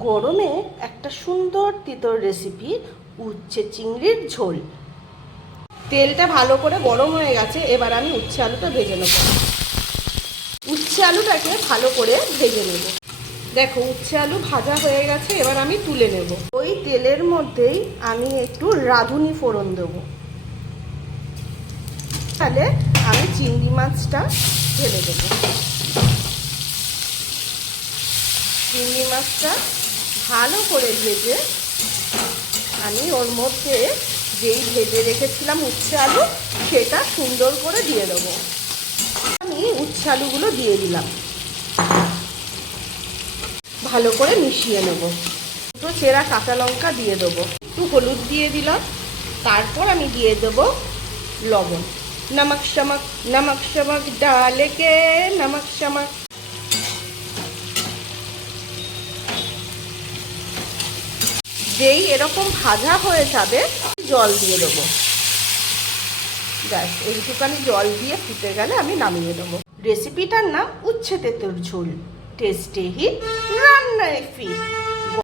গরমে একটা সুন্দর তিতর রেসিপি, উচ্ছে চিংড়ির ঝোল। তেলটা ভালো করে গরম হয়ে গেছে, এবার আমি উচ্ছে আলুটা ভেজে নেব। উচ্ছে আলুটাকে ভালো করে ভেজে নেব। দেখো উচ্ছে আলু ভাজা হয়ে গেছে, এবার আমি তুলে নেব। ওই তেলের মধ্যেই আমি একটু রাঁধুনি ফোড়ন দেবো। তাহলে আমি চিংড়ি মাছটা ঢেলে দেবো। চিংড়ি মাছটা ভালো করে ভেজে আমি ওর মধ্যে যেই ভেজে রেখেছিলাম উচ্ছে আলু, সেটা সুন্দর করে দিয়ে দেবো। আমি উচ্ছে আলুগুলো দিয়ে দিলাম, ভালো করে মিশিয়ে নেব। দুটো চেরা কাঁচা লঙ্কা দিয়ে দেবো, একটু হলুদ দিয়ে দিলাম, তারপর আমি দিয়ে দেবো লবণ। নমক শমক নমক শমক ডালে কে নমক শমক। যেই এরকম ভাজা হয়ে যাবে জল দিয়ে দেবো। ব্যাস এইটুকানি জল দিয়ে ফুটে গেলে আমি নামিয়ে দেবো। রেসিপিটার নাম উচ্ছে তেঁতুল ঝোল। টেস্টে হি রান্নায় ফি।